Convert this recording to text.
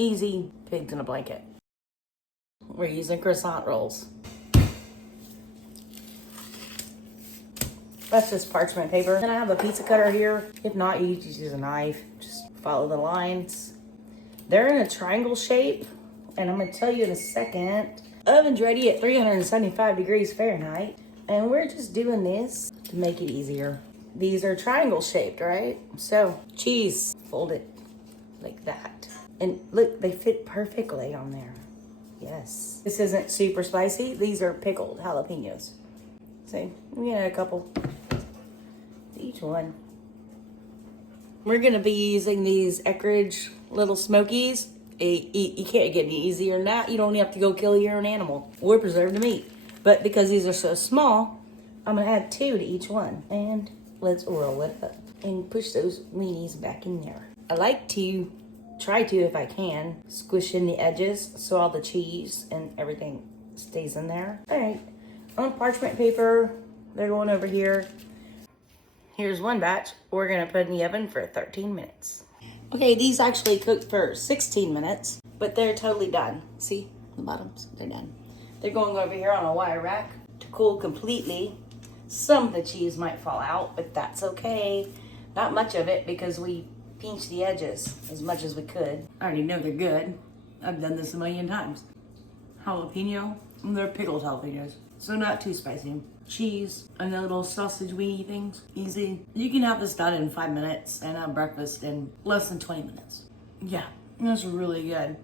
Easy pigs in a blanket. We're using croissant rolls. That's just parchment paper. Then I have a pizza cutter here. If not, you just use a knife. Just follow the lines. They're in a triangle shape, and I'm gonna tell you in a second. Oven's ready at 375 degrees Fahrenheit, and we're just doing this to make it easier. These are triangle shaped, right? So cheese, fold it like that. And look, they fit perfectly on there. Yes. This isn't super spicy. These are pickled jalapenos. See, we got a couple to each one. We're gonna be using these Eckrich little smokies. You can't get any easier than that. You don't have to go kill your own animal or preserve the meat. But because these are so small, I'm gonna add 2 to each one. And let's roll it up and push those weenies back in there. I like to try to, if I can, squish in the edges so all the cheese and everything stays in there. All right, on parchment paper, they're going over here. Here's one batch. We're gonna put in the oven for 13 minutes. Okay, these actually cooked for 16 minutes, but they're totally done. See the bottoms, they're done. They're going over here on a wire rack to cool completely. Some of the cheese might fall out, but that's okay. Not much of it because we pinched the edges as much as we could. I already know they're good. I've done this a million times. Jalapeno, and they're pickled jalapenos, so not too spicy. Cheese and the little sausage weenie things, easy. You can have this done in 5 minutes and have breakfast in less than 20 minutes. Yeah, that's really good.